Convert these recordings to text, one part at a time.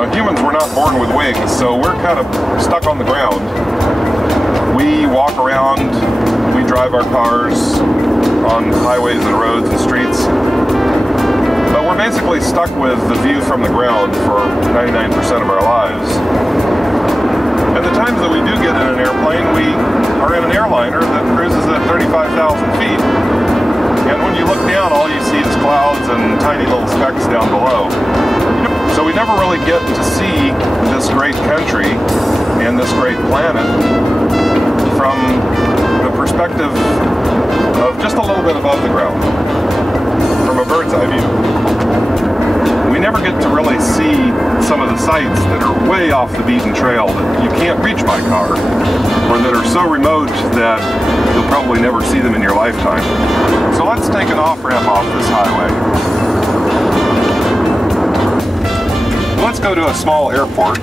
know, humans were not born with wings, so we're kind of stuck on the ground. We walk around, we drive our cars on highways and roads and streets, but we're basically stuck with the view from the ground for 99% of our lives. And the times that we do get in an airplane, we are in an airliner that cruises at 35,000 feet. And when you look down, all you see is clouds and tiny little specks down below. So we never really get to see this great country and this great planet from the perspective of just a little bit above the ground, from a bird's eye view. We never get to really see some of the sights that are way off the beaten trail that you can't reach by car, or that are so remote that you'll probably never see them in your lifetime. So let's take an off-ramp off this highway. Let's go to a small airport.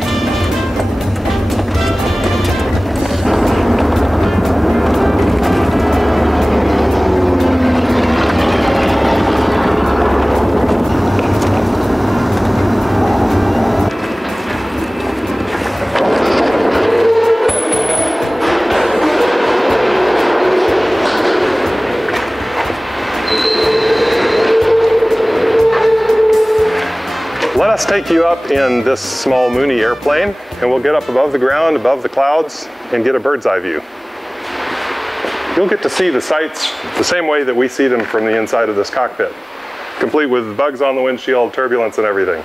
Let us take you up in this small Mooney airplane, and we'll get up above the ground, above the clouds, and get a bird's eye view. You'll get to see the sights the same way that we see them from the inside of this cockpit, complete with bugs on the windshield, turbulence, and everything.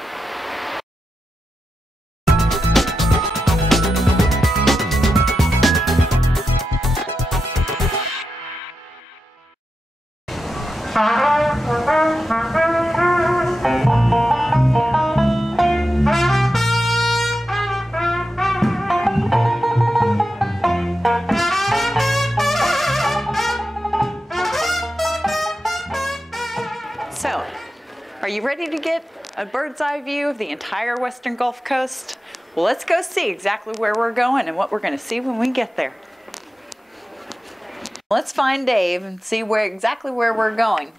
So, are you ready to get a bird's eye view of the entire western Gulf Coast? Well, let's go see exactly where we're going and what we're going to see when we get there. Let's find Dave and see exactly where we're going.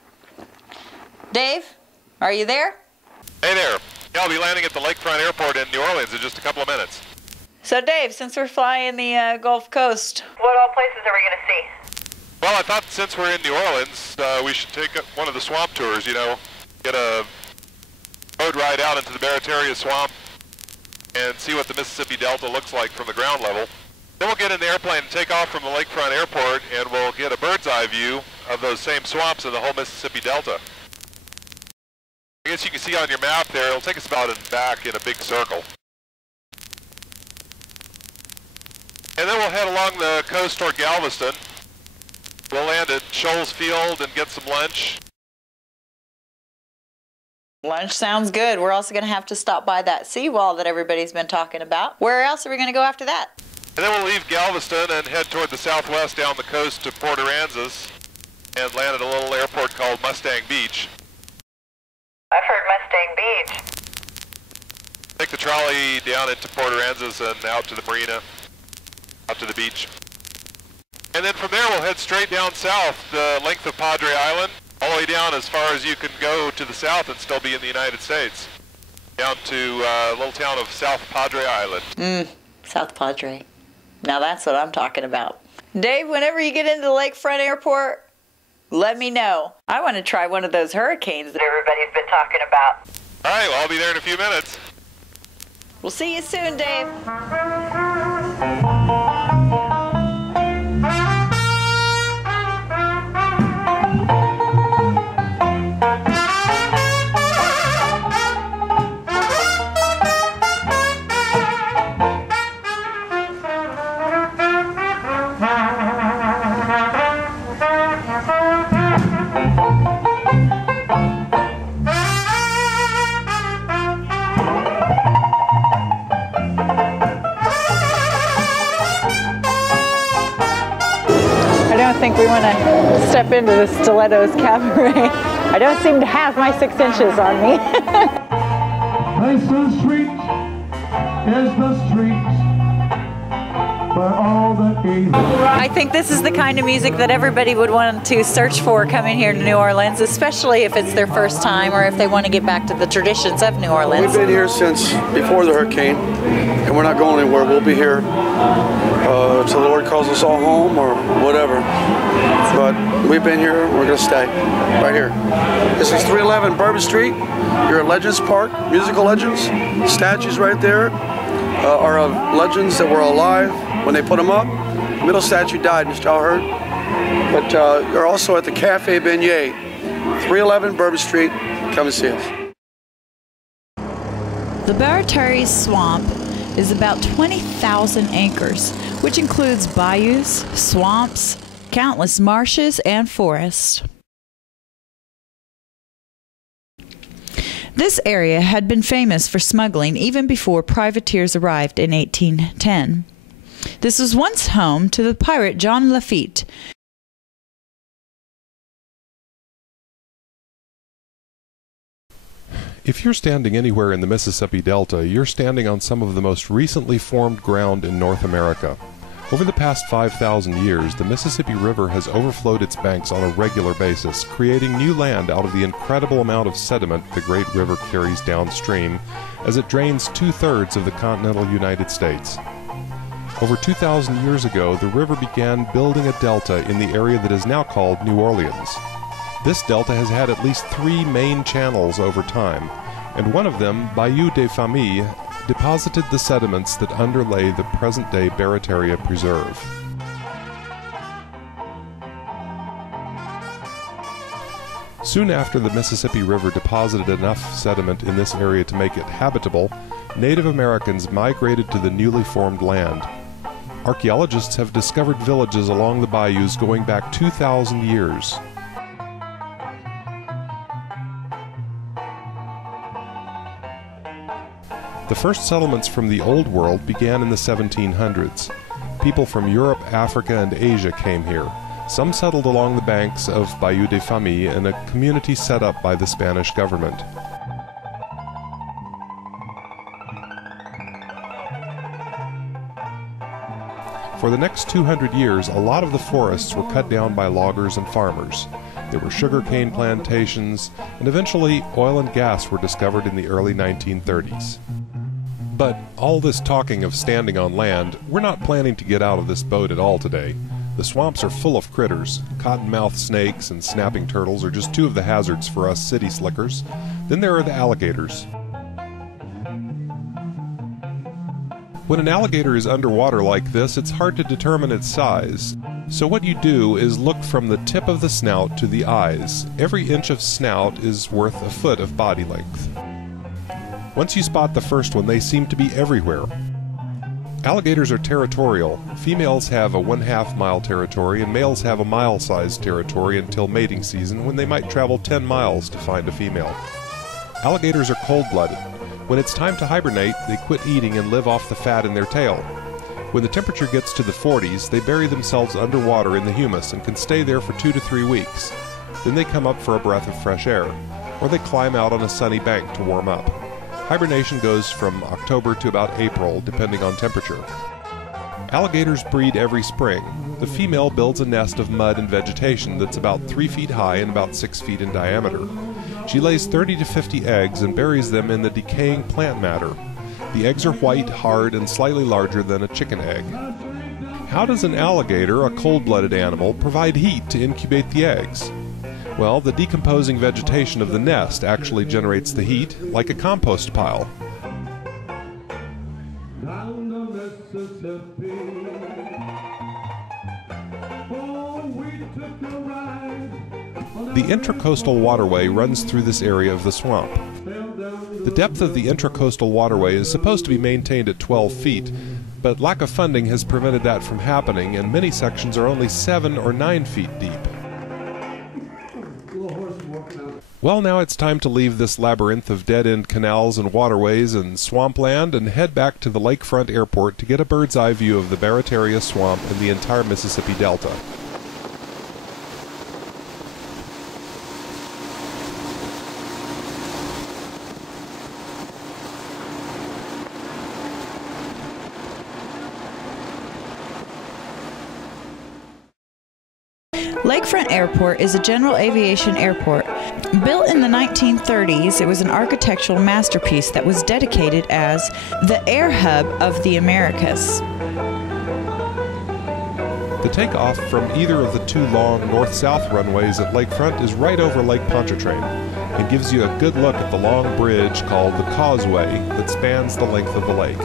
Dave, are you there? Hey there. Yeah, I'll be landing at the Lakefront Airport in New Orleans in just a couple of minutes. So Dave, since we're flying the Gulf Coast, what all places are we going to see? Well, I thought since we're in New Orleans, we should take one of the swamp tours, you know, get a road ride out into the Barataria Swamp and see what the Mississippi Delta looks like from the ground level. Then we'll get in the airplane and take off from the Lakefront Airport, and we'll get a bird's eye view of those same swamps and the whole Mississippi Delta. I guess you can see on your map there, it'll take us about back in a big circle. And then we'll head along the coast toward Galveston. We'll land at Shoals Field and get some lunch. lunch sounds good. We're also going to have to stop by that seawall that everybody's been talking about. Where else are we going to go after that? And then we'll leave Galveston and head toward the southwest down the coast to Port Aransas and land at a little airport called Mustang Beach. I've heard Mustang Beach. Take the trolley down into Port Aransas and out to the marina, out to the beach. And then from there we'll head straight down south the length of Padre Island, all the way down as far as you can go to the south and still be in the United States. Down to a little town of South Padre Island. South Padre. Now that's what I'm talking about. Dave, whenever you get into the Lakefront Airport, let me know. I want to try one of those hurricanes That everybody's been talking about. All right, well, I'll be there in a few minutes. We'll see you soon, Dave. I think we want to step into the Stilettos Cabaret. I don't seem to have my 6 inches on me. This street is the street I think this is the kind of music that everybody would want to search for coming here to New Orleans, especially if it's their first time or if they want to get back to the traditions of New Orleans. We've been here since before the hurricane, and we're not going anywhere. We'll be here till the Lord calls us all home or whatever. But we've been here, we're going to stay right here. This is 311 Bourbon Street. You're at Legends Park, musical legends. Statues right there are of legends that were alive when they put them up. The middle statue died, Mr. Alherd. But you're also at the Cafe Beignet, 311 Bourbon Street. Come and see us. The Barataria Swamp is about 20,000 acres, which includes bayous, swamps, countless marshes, and forests. This area had been famous for smuggling even before privateers arrived in 1810. This was once home to the pirate John Lafitte. If you're standing anywhere in the Mississippi Delta, you're standing on some of the most recently formed ground in North America. Over the past 5,000 years, the Mississippi River has overflowed its banks on a regular basis, creating new land out of the incredible amount of sediment the great river carries downstream as it drains 2/3 of the continental United States. Over 2,000 years ago, the river began building a delta in the area that is now called New Orleans. This delta has had at least 3 main channels over time, and one of them, Bayou des Familles, deposited the sediments that underlay the present-day Barataria Preserve. Soon after the Mississippi River deposited enough sediment in this area to make it habitable, Native Americans migrated to the newly formed land. Archaeologists have discovered villages along the bayous going back 2,000 years. The first settlements from the Old World began in the 1700s. People from Europe, Africa, and Asia came here. Some settled along the banks of Bayou des Familles in a community set up by the Spanish government. For the next 200 years, a lot of the forests were cut down by loggers and farmers. There were sugarcane plantations, and eventually oil and gas were discovered in the early 1930s. But all this talking of standing on land, we're not planning to get out of this boat at all today. The swamps are full of critters. Cottonmouth snakes and snapping turtles are just 2 of the hazards for us city slickers. Then there are the alligators. When an alligator is underwater like this, it's hard to determine its size. So what you do is look from the tip of the snout to the eyes. Every inch of snout is worth a foot of body length. Once you spot the first one, they seem to be everywhere. Alligators are territorial. Females have a 1/2 mile territory and males have a mile-sized territory until mating season, when they might travel 10 miles to find a female. Alligators are cold-blooded. When it's time to hibernate, they quit eating and live off the fat in their tail. When the temperature gets to the 40s, they bury themselves underwater in the humus and can stay there for 2 to 3 weeks. Then they come up for a breath of fresh air, or they climb out on a sunny bank to warm up. Hibernation goes from October to about April, depending on temperature. Alligators breed every spring. The female builds a nest of mud and vegetation that's about 3 feet high and about 6 feet in diameter. She lays 30 to 50 eggs and buries them in the decaying plant matter. The eggs are white, hard, and slightly larger than a chicken egg. How does an alligator, a cold-blooded animal, provide heat to incubate the eggs? Well, the decomposing vegetation of the nest actually generates the heat, like a compost pile. The Intracoastal Waterway runs through this area of the swamp. The depth of the Intracoastal Waterway is supposed to be maintained at 12 feet, but lack of funding has prevented that from happening, and many sections are only 7 or 9 feet deep. Well, now it's time to leave this labyrinth of dead-end canals and waterways and swampland and head back to the Lakefront Airport to get a bird's-eye view of the Barataria Swamp and the entire Mississippi Delta. Lakefront Airport is a general aviation airport. Built in the 1930s, it was an architectural masterpiece that was dedicated as the air hub of the Americas. The takeoff from either of the two long north-south runways at Lakefront is right over Lake Pontchartrain and gives you a good look at the long bridge called the Causeway that spans the length of the lake.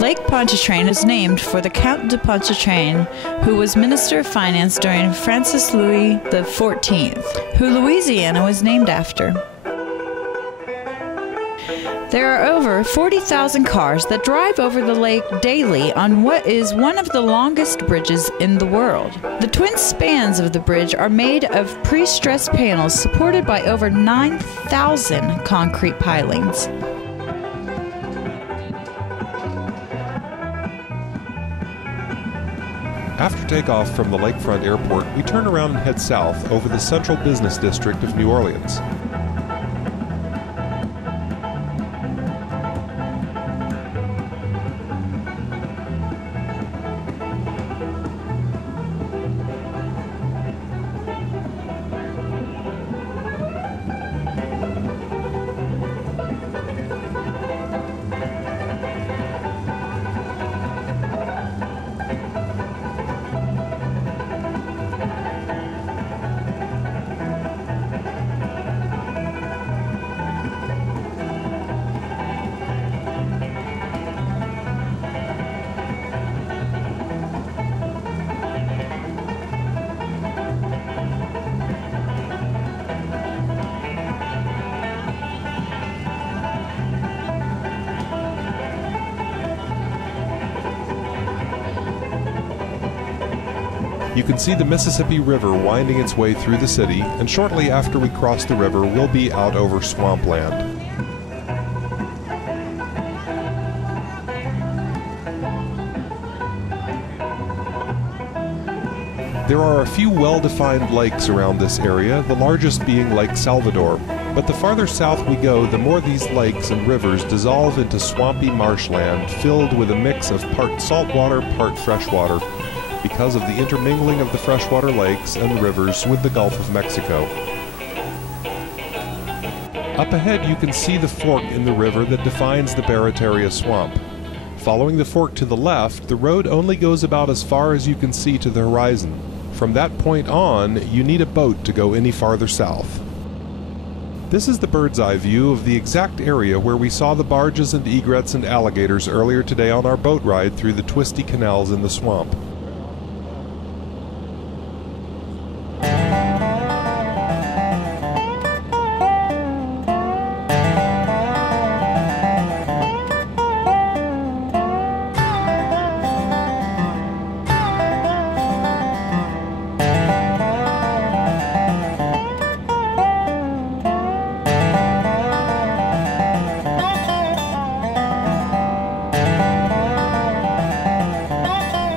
Lake Pontchartrain is named for the Count de Pontchartrain, who was Minister of Finance during Francis Louis XIV, who Louisiana was named after. There are over 40,000 cars that drive over the lake daily on what is one of the longest bridges in the world. The twin spans of the bridge are made of pre-stressed panels supported by over 9,000 concrete pilings. After takeoff from the Lakefront Airport, we turn around and head south over the central business district of New Orleans. You can see the Mississippi River winding its way through the city, and shortly after we cross the river, we'll be out over swampland. There are a few well-defined lakes around this area, the largest being Lake Salvador. But the farther south we go, the more these lakes and rivers dissolve into swampy marshland filled with a mix of part saltwater, part freshwater, because of the intermingling of the freshwater lakes and rivers with the Gulf of Mexico. Up ahead you can see the fork in the river that defines the Barataria Swamp. Following the fork to the left, the road only goes about as far as you can see to the horizon. From that point on, you need a boat to go any farther south. This is the bird's eye view of the exact area where we saw the barges and egrets and alligators earlier today on our boat ride through the twisty canals in the swamp.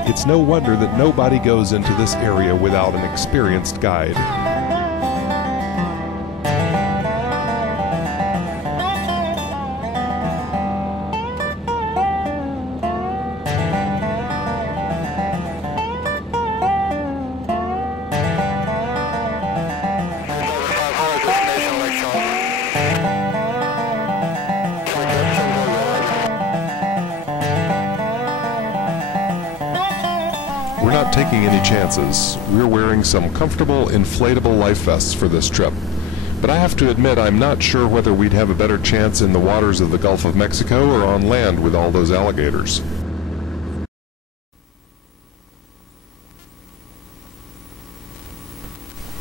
It's no wonder that nobody goes into this area without an experienced guide. We're not taking any chances. We're wearing some comfortable, inflatable life vests for this trip. But I have to admit I'm not sure whether we'd have a better chance in the waters of the Gulf of Mexico or on land with all those alligators.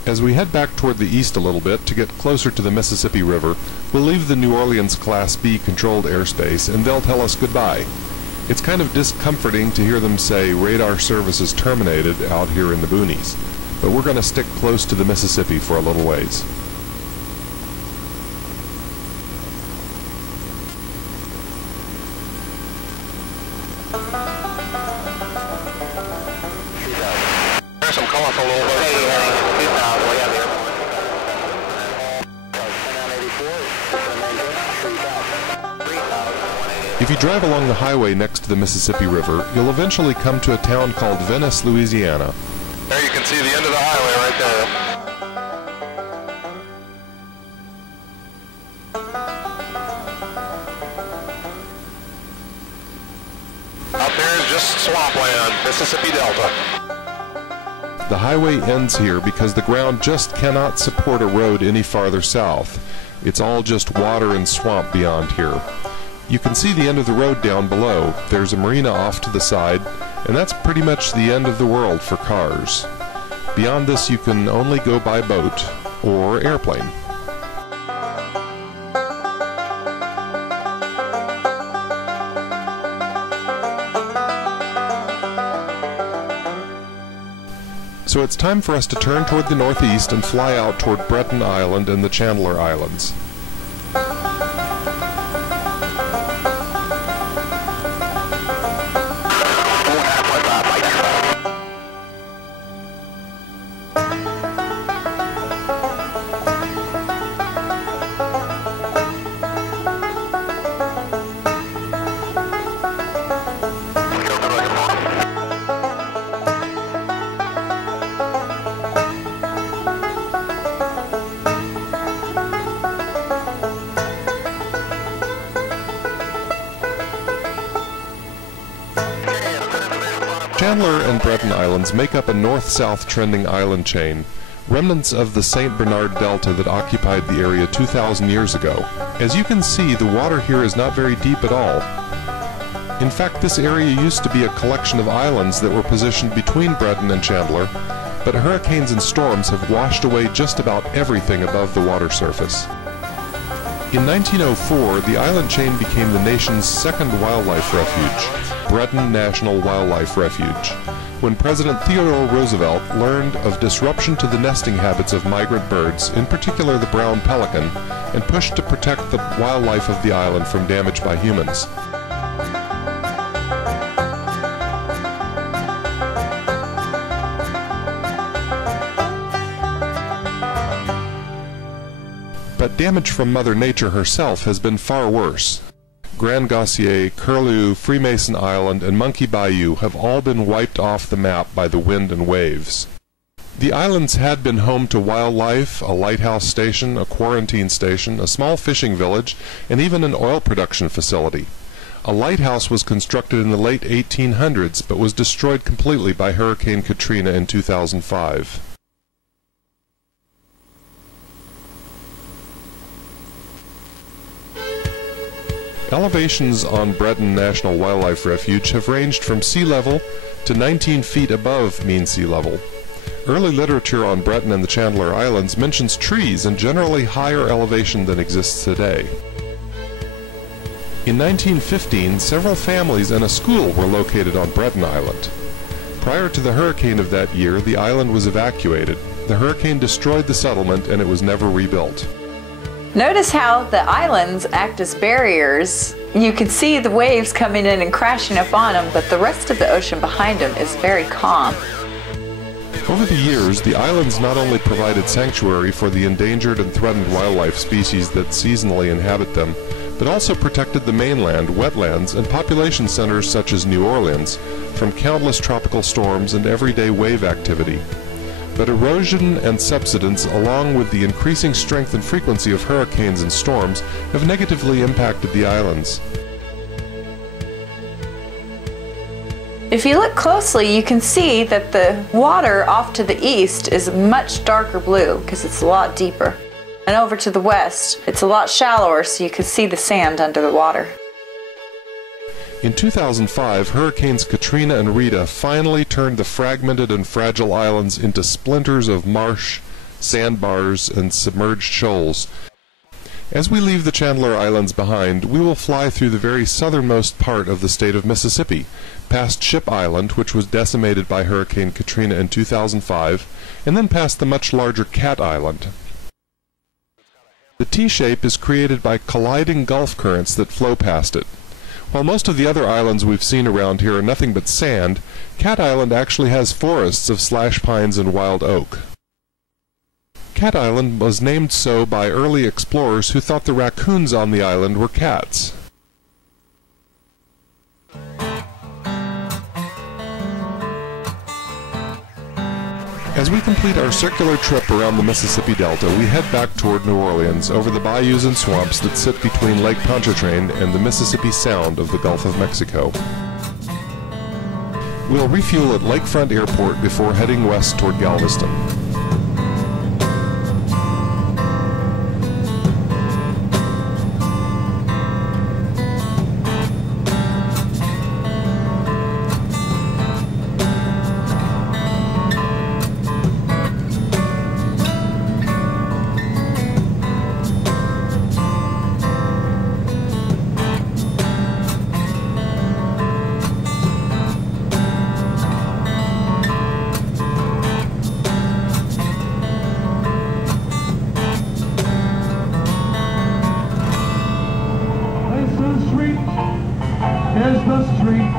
As we head back toward the east a little bit to get closer to the Mississippi River, we'll leave the New Orleans Class B controlled airspace and they'll tell us goodbye. It's kind of discomforting to hear them say radar services terminated out here in the boonies, but we're going to stick close to the Mississippi for a little ways. There's some colorful little If you drive along the highway next to the Mississippi River, you'll eventually come to a town called Venice, Louisiana. There you can see the end of the highway right there. Out there is just swampland, Mississippi Delta. The highway ends here because the ground just cannot support a road any farther south. It's all just water and swamp beyond here. You can see the end of the road down below. There's a marina off to the side, and that's pretty much the end of the world for cars. Beyond this, you can only go by boat or airplane. So it's time for us to turn toward the northeast and fly out toward Bourbon Island and the Chandeleur Islands. Chandeleur and Bourbon Islands make up a north-south trending island chain, remnants of the St. Bernard Delta that occupied the area 2,000 years ago. As you can see, the water here is not very deep at all. In fact, this area used to be a collection of islands that were positioned between Bourbon and Chandeleur, but hurricanes and storms have washed away just about everything above the water surface. In 1904, the island chain became the nation's second wildlife refuge, Bourbon National Wildlife Refuge, when President Theodore Roosevelt learned of disruption to the nesting habits of migrant birds, in particular the brown pelican, and pushed to protect the wildlife of the island from damage by humans. But damage from Mother Nature herself has been far worse. Grand Gossier, Curlew, Freemason Island, and Monkey Bayou have all been wiped off the map by the wind and waves. The islands had been home to wildlife, a lighthouse station, a quarantine station, a small fishing village, and even an oil production facility. A lighthouse was constructed in the late 1800s, but was destroyed completely by Hurricane Katrina in 2005. Elevations on Bourbon National Wildlife Refuge have ranged from sea level to 19 feet above mean sea level. Early literature on Bourbon and the Chandeleur Islands mentions trees and generally higher elevation than exists today. In 1915, several families and a school were located on Bourbon Island. Prior to the hurricane of that year, the island was evacuated. The hurricane destroyed the settlement and it was never rebuilt. Notice how the islands act as barriers. You can see the waves coming in and crashing up on them, but the rest of the ocean behind them is very calm. Over the years, the islands not only provided sanctuary for the endangered and threatened wildlife species that seasonally inhabit them, but also protected the mainland, wetlands, and population centers such as New Orleans from countless tropical storms and everyday wave activity. But erosion and subsidence, along with the increasing strength and frequency of hurricanes and storms, have negatively impacted the islands. If you look closely, you can see that the water off to the east is much darker blue because it's a lot deeper. And over to the west, it's a lot shallower, so you can see the sand under the water. In 2005, Hurricanes Katrina and Rita finally turned the fragmented and fragile islands into splinters of marsh, sandbars, and submerged shoals. As we leave the Chandeleur Islands behind, we will fly through the very southernmost part of the state of Mississippi, past Ship Island, which was decimated by Hurricane Katrina in 2005, and then past the much larger Cat Island. The T-shape is created by colliding Gulf currents that flow past it. While most of the other islands we've seen around here are nothing but sand, Cat Island actually has forests of slash pines and wild oak. Cat Island was named so by early explorers who thought the raccoons on the island were cats. As we complete our circular trip around the Mississippi Delta, we head back toward New Orleans over the bayous and swamps that sit between Lake Pontchartrain and the Mississippi Sound of the Gulf of Mexico. We'll refuel at Lakefront Airport before heading west toward Galveston. Is the street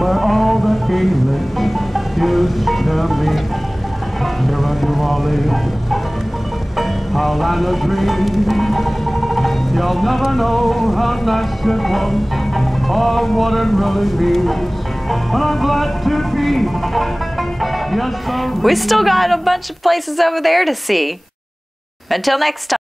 where all the English used to meet. Here in New Orleans, our land of dreams. You'll never know how nice it was or what it really means. But I'm glad to be. Yes, We still got a bunch of places over there to see. Until next time.